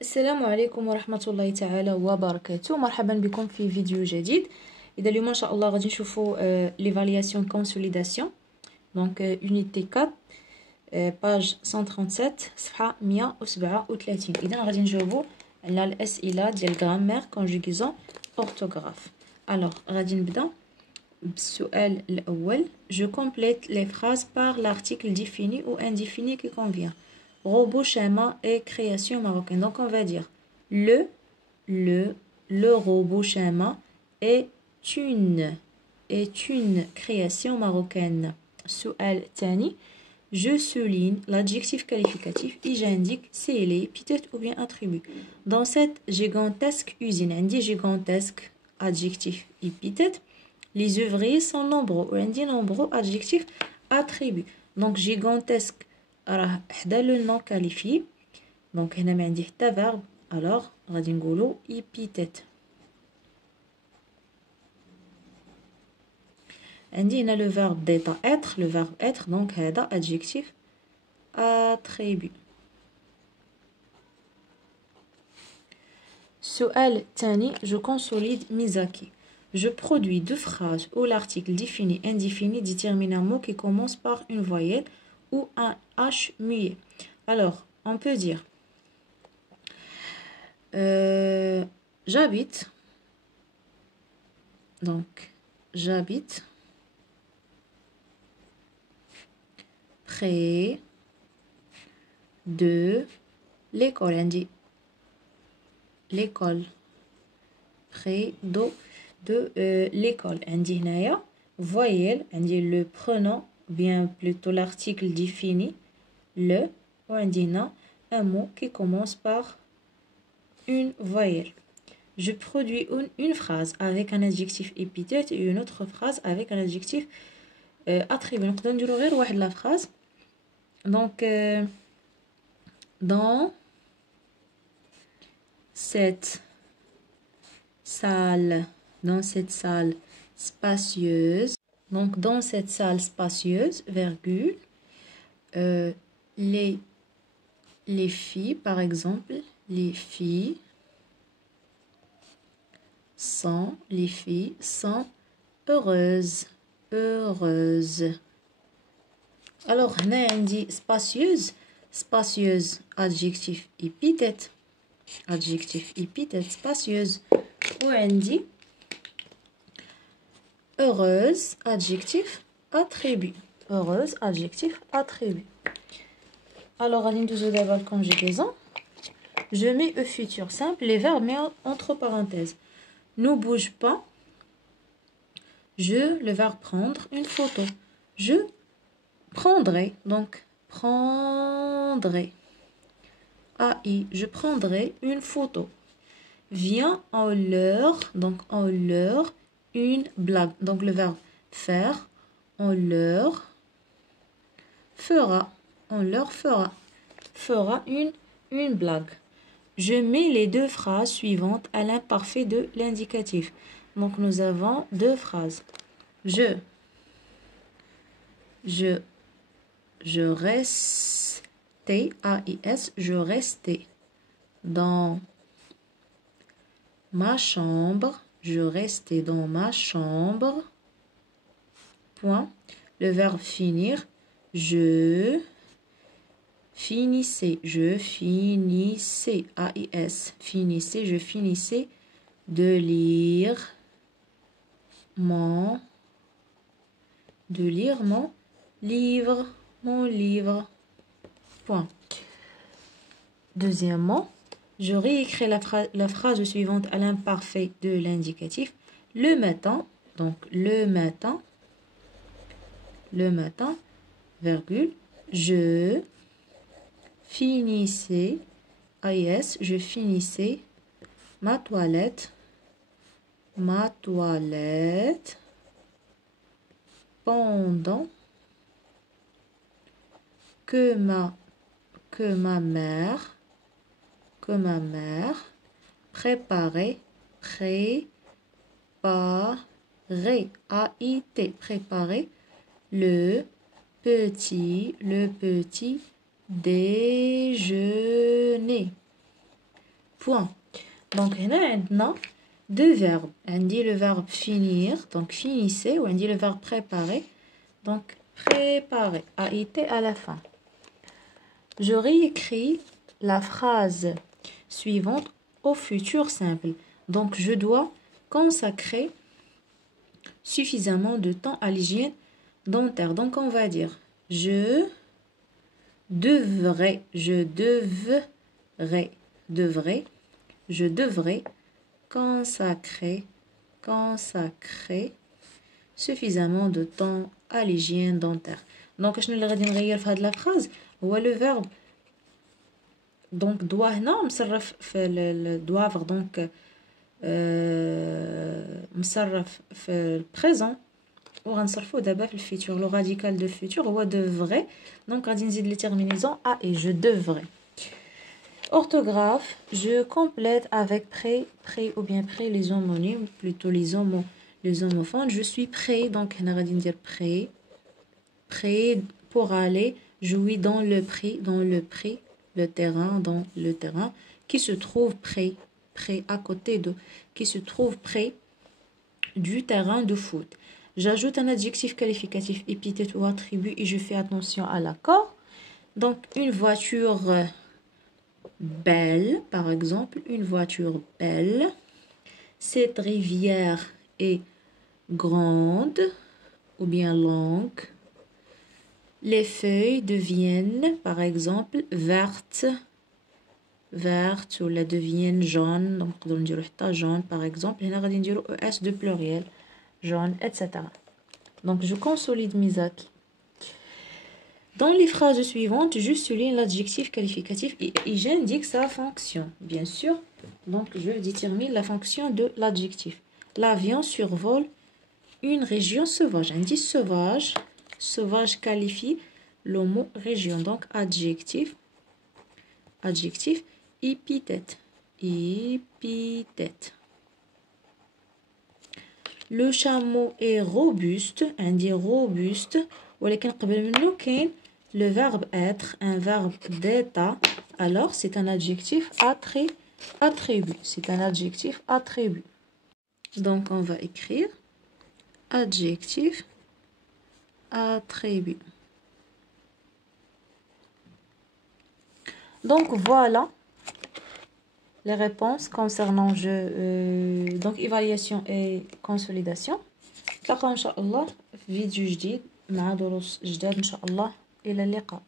السلام عليكم ورحمة الله تعالى وبركاته. مرحبا بكم في فيديو جديد. إذا اليوم إن شاء الله غادي نشوفوا l'évaluation consolidation donc unité 4 page 137 صفحة 137. إذا غادي نجاوبوا على الأسئلة ديال grammaire conjugaison orthographe. Alors غادي نبدا بالسؤال الأول. Je complète les phrases par l'article défini ou indéfini qui convient. Robot, schéma et création marocaine. Donc on va dire le robot schéma est une création marocaine. Soual Tani. Je souligne l'adjectif qualificatif et j'indique c'est l'épithète ou bien attribut. Dans cette gigantesque usine, on dit gigantesque adjectif épithète. Les ouvriers sont nombreux. On dit nombreux adjectif attribut. Donc gigantesque راه حدا لو نون كاليفي دونك هنا ما عندي حتى فيرب الوغ غادي نقولوا ايبيتيت. عندي هنا لو فيرب ديتا اتر لو فيرب اتر دونك هذا ادجيكتيف اتريبيو. السؤال الثاني je consolide Misaki. Je produis deux phrases où l'article défini indéfini détermine un mot qui commence par une voyelle ou un H muet. Alors, on peut dire j'habite. Donc, j'habite près de l'école. On dit l'école. Près de l'école. On dit naya voyelle. On dit le pronom. Bien plutôt l'article défini, le, ou un mot qui commence par une voyelle. Je produis une phrase avec un adjectif épithète et une autre phrase avec un adjectif attribut. Donc, on va dire la phrase. Donc, dans cette salle spacieuse. Donc, dans cette salle spacieuse, virgule, les filles, par exemple, les filles sont heureuses. Alors, on dit spacieuse, adjectif épithète, spacieuse. Ou on dit heureuse, adjectif, attribut. Heureuse, adjectif, attribut. Alors, on va d'abord la conjugaison. Je mets au futur simple les verbes mais entre parenthèses. Ne bouge pas. Le verbe prendre, une photo. Je prendrai, donc prendrai. AI, je prendrai une photo. Viens en l'heure, donc en l'heure. Une blague. Donc le verbe faire, on leur fera. Fera une blague. Je mets les deux phrases suivantes à l'imparfait de l'indicatif. Donc nous avons deux phrases. Je restais, AIS, je restais dans ma chambre. Je restais dans ma chambre. Point. Le verbe finir. Je finissais. AIS. Finissais. Je finissais de lire mon livre. Point. Deuxièmement. Je réécris la phrase suivante à l'imparfait de l'indicatif. Le matin, donc le matin, virgule, je finissais, AIS, je finissais ma toilette, pendant que ma mère préparait, AIT, préparer le petit déjeuner. point. Donc هنا عندنا deux verbes. عندي le verbe finir, donc finissez, ou عندي le verbe préparer, donc préparer, AIT à la fin. Je réécris la phrase suivante au futur simple. Donc je dois consacrer suffisamment de temps à l'hygiène dentaire. Donc on va dire je devrais consacrer suffisamment de temps à l'hygiène dentaire. Donc شنو اللي غادي نغير في هاد لا phrase هو le verbe. Donc doit هنا مصرف في le doivre, donc مصرف في البريزون وغنصرفو دابا في الفيتور. لو راديكال دو فيتور هو devrait, donc غادي نزيد لي terminaisons a et je devrais. Orthographe, je complète avec prêt ou bien prêt les homonymes, plutôt les homophones. Je suis prêt, donc هنا غادي ندير prêt pour aller jouer dans le pré, le terrain, dans le terrain qui se trouve près à côté de, qui se trouve près du terrain de foot. J'ajoute un adjectif qualificatif, épithète ou attribut et je fais attention à l'accord. Donc une voiture belle, par exemple, une voiture belle. Cette rivière est grande ou bien longue. Les feuilles deviennent, par exemple, vertes ou la deviennent jaunes. Donc on dirait jaune, par exemple. Et là, on dirait es de pluriel, jaune, etc. Donc je consolide mes acquis. Dans les phrases suivantes, je souligne l'adjectif qualificatif et j'indique sa fonction, bien sûr. Donc je détermine la fonction de l'adjectif. L'avion survole une région sauvage. Indice sauvage. Sauvage qualifie le mot région. Donc adjectif, épithète. Le chameau est robuste. عندي robuste ولكن قبل منه كاين le verbe être, un verbe d'état. Alors c'est un adjectif attribut. C'est un adjectif attribut. Donc on va écrire adjectif attribut. Donc voilà les réponses concernant donc évaluation et consolidation. نتلاقاو ان شاء الله في فيديو جديد مع دروس جداد ان شاء الله. الى اللقاء.